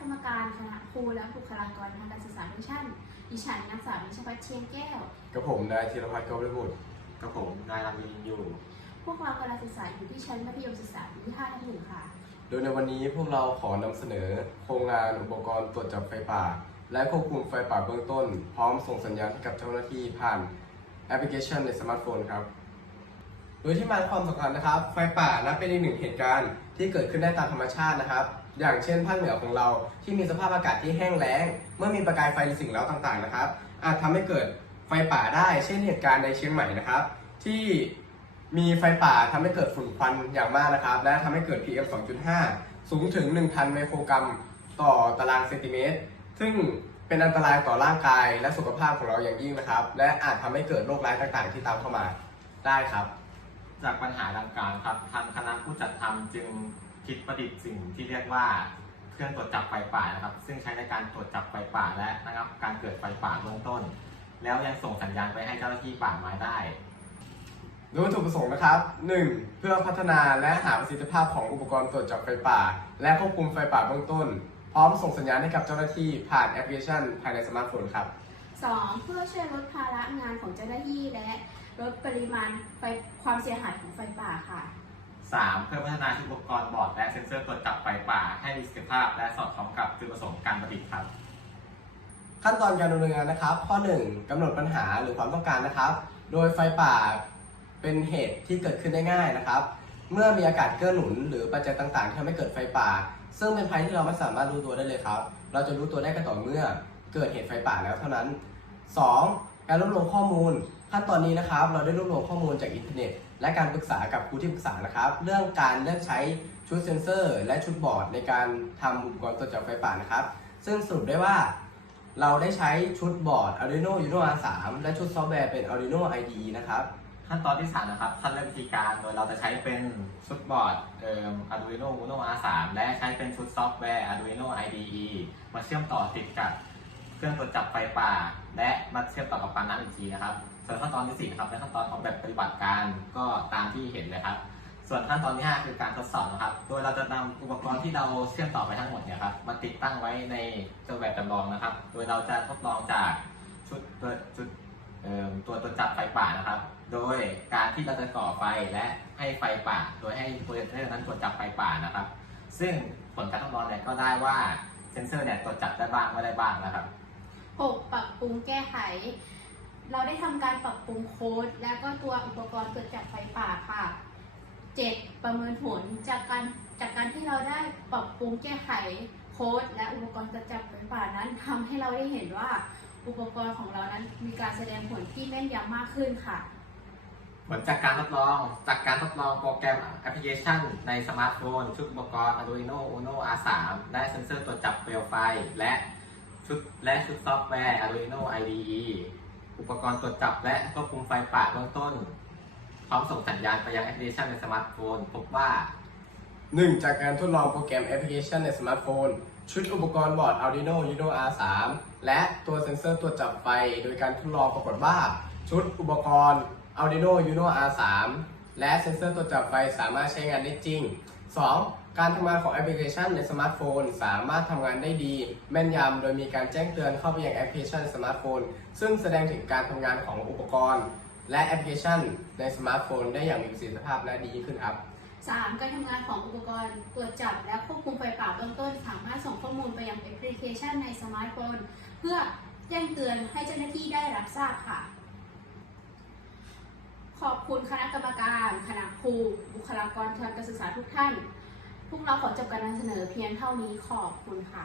กรรมการคณะครูและบุคลากรทางการศึกษาทุกท่านดิฉันนางสาวนิชพัฒน์เชียงแก้ว กับผมนายธีรพัฒน์กอบริบุตรกับผมนายรามินอยู่ พวกเรากำลังศึกษาอยู่ที่ชั้นมัธยมศึกษาปีที่5ทับหนึ่งค่ะ โดยในวันนี้พวกเราขอนำเสนอ โครงงานอุปกรณ์ตรวจจับไฟป่า และควบคุมไฟป่าเบื้องต้น พร้อมส่งสัญญาณให้กับเจ้าหน้าที่ผ่านแอปพลิเคชันในสมาร์ทโฟนครับ โดยที่มาความสำคัญนะครับ ไฟป่านับเป็นอีกหนึ่งเหตุการณ์ที่เกิดขึ้นได้ตามธรรมชาตินะครับ อย่างเช่นภาคเหนือของเราที่มีสภาพอากาศที่แห้งแล้ง เมื่อมีประกายไฟหรือสิ่งเร้าต่างๆนะครับ อาจทำให้เกิดไฟป่าได้เช่นเหตุการณ์ในเชียงใหม่นะครับ ที่มีไฟป่าทำให้เกิดฝุ่นควันอย่างมากนะครับ และทำให้เกิด PM 2.5 สูงถึง 1,000 ไมโครกรัมต่อตารางเซนติเมตร ซึ่งเป็นอันตรายต่อร่างกายและสุขภาพของเราอย่างยิ่งนะครับ และอาจทำให้เกิดโรคร้ายต่างๆ ที่ตามเข้ามาได้ครับ จากปัญหาดังกล่าวครับทางคณะผู้จัดทำจึง คิดประดิษฐ์สิ่งที่เรียกว่าเครื่องตรวจจับไฟป่านะครับ ซึ่งใช้ในการตรวจจับไฟป่าและนะครับ การเกิดไฟป่าเบื้องต้น แล้วยังส่งสัญญาณไปให้เจ้าหน้าที่ป่าไม้ได้ โดยวัตถุประสงค์นะครับ 1. เพื่อพัฒนาและหาประสิทธิภาพของอุปกรณ์ตรวจจับไฟป่า และควบคุมไฟป่าเบื้องต้น พร้อมส่งสัญญาณให้กับเจ้าหน้าที่ผ่านแอปพลิเคชัน ภายในสมาร์ทโฟนครับ 2. เพื่อช่วยลดภาระงานของเจ้าหน้าที่และลดปริมาณไฟความเสียหายของไฟป่าค่ะ 3. เพื่อพัฒนาชุดอุปกรณ์บอร์ดและเซ็นเซอร์ตรวจจับไฟป่าให้มีประสิทธิภาพ และสอดคล้องกับจุดประสงค์การประดิษฐ์ครับ ขั้นตอนการดำเนินงานนะครับ ข้อ 1กำหนดปัญหาหรือความต้องการนะครับ โดยไฟป่าเป็นเหตุที่เกิดขึ้นได้ง่ายนะครับ เมื่อมีอากาศเกื้อหนุน หรือปัจจัยต่างๆที่ทำให้เกิดไฟป่า ซึ่งเป็นภัยที่เราไม่สามารถรู้ตัวได้เลยครับ เราจะรู้ตัวได้ก็ต่อเมื่อเกิดเหตุไฟป่าแล้วเท่านั้น 2. การรวบรวมข้อมูล ขั้นตอนนี้นะครับ เราได้รวบรวมข้อมูลจากอินเทอร์เน็ต และการปรึกษากับครูที่ปรึกษานะครับ เรื่องการเลือกใช้ชุดเซ็นเซอร์ และชุดบอร์ด ในการทำอุปกรณ์ตรวจจับไฟป่านะครับ ซึ่งสรุปได้ว่า เราได้ใช้ชุดบอร์ด Arduino Uno R3 และชุดซอฟต์แวร์เป็น Arduino IDE นะครับขั้นตอนที่ 3 นะครับขั้นเริ่มวิธีการโดยเราจะใช้เป็นชุดบอร์ดเอ่อ Arduino Uno R3 และใช้เป็นชุดซอฟต์แวร์ Arduino IDE มาเชื่อมต่อติดกับ เครื่องตรวจจับไฟป่า และมาเชื่อมต่อกับปานน้ำอีกทีนะครับ ส่วนขั้นตอนที่4นะครับเป็นขั้นตอนของแบบปฏิบัติการก็ตามที่เห็นเลยครับ ส่วนขั้นตอนที่ 5 คือการทดสอบนะครับ โดยเราจะนำอุปกรณ์ที่เราเชื่อมต่อไปทั้งหมดเนี่ยครับมาติดตั้งไว้ในตัวแบบจำลองนะครับ โดยเราจะทดลองจากชุดตัวชุดตัวตรวจจับไฟป่านะครับ โดยการที่เราจะก่อไฟและให้ไฟป่า โดยให้โปรเจคเตอร์นั้นตรวจจับไฟป่านะครับ ซึ่งผลการทดลองเนี่ยก็ได้ว่าเซนเซอร์เนี่ยตรวจจับได้บ้างไม่ได้บ้างนะครับ 6. ปรับปรุงแก้ไข เราได้ทำการปรับปรุงโค้ด และก็ตัวอุปกรณ์ตรวจจับไฟป่าค่ะ 7. ประเมินผลจากการจากการที่เราได้ปรับปรุงแก้ไขโค้ด และอุปกรณ์ตรวจจับไฟป่านั้นทำให้เราได้เห็นว่าอุปกรณ์ของเรานั้นมีการแสดงผลที่แม่นยำมากขึ้นค่ะผลจากการทดลอง จากการทดลองโปรแกรมแอปพลิเคชัน ในสมาร์ทโฟน ชุดอุปกรณ์ Arduino Uno R3 และเซนเซอร์ตรวจจับเปลวไฟ และ ชุดและชุดซอฟต์แวร์ Arduino IDE อุปกรณ์ตรวจจับและควบคุมไฟป่าเบื้องต้น พร้อมส่งสัญญาณไปยังแอปพลิเคชันในสมาร์ทโฟน พบว่า 1. จากการทดลองโปรแกรมแอปพลิเคชันในสมาร์ทโฟน ชุดอุปกรณ์บอร์ด Arduino Uno R3 และตัวเซ็นเซอร์ตรวจจับไฟ โดยการทดลองปรากฏว่า ชุดอุปกรณ์ Arduino Uno R3 และเซ็นเซอร์ตรวจจับไฟสามารถใช้งานได้จริง 2. การทำงานของแอปพลิเคชันในสมาร์ทโฟน สามารถทำงานได้ดี แม่นยำโดยมีการแจ้งเตือนเข้าไปยังแอปพลิเคชันสมาร์ทโฟน ซึ่งแสดงถึงการทำงานของอุปกรณ์ และแอปพลิเคชันในสมาร์ทโฟน ได้อย่างมีประสิทธิภาพและดีขึ้นครับ 3. การทำงานของอุปกรณ์ตรวจจับและควบคุมไฟป่าเบื้องต้น สามารถส่งข้อมูลไปยังแอปพลิเคชันในสมาร์ทโฟน เพื่อแจ้งเตือนให้เจ้าหน้าที่ได้รับทราบค่ะ ขอบคุณคณะกรรมการ รูบุคลากรทางการศึกษาทุกท่าน พวกเราขอจบการนำเสนอเพียงเท่านี้ขอบคุณค่ะ